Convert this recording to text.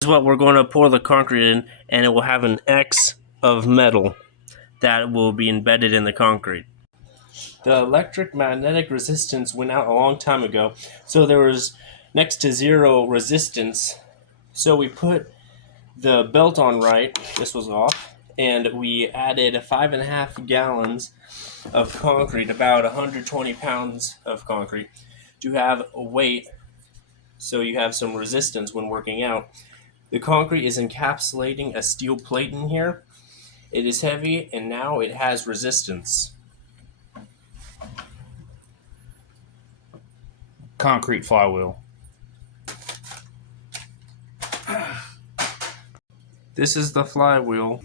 This is what we're going to pour the concrete in, and it will have an X of metal that will be embedded in the concrete. The electric magnetic resistance went out a long time ago, so there was next to zero resistance. So we put the belt on right, this was off, and we added 5.5 gallons of concrete, about 120 pounds of concrete, to have a weight so you have some resistance when working out. The concrete is encapsulating a steel plate in here. It is heavy, and now it has resistance. Concrete flywheel. This is the flywheel.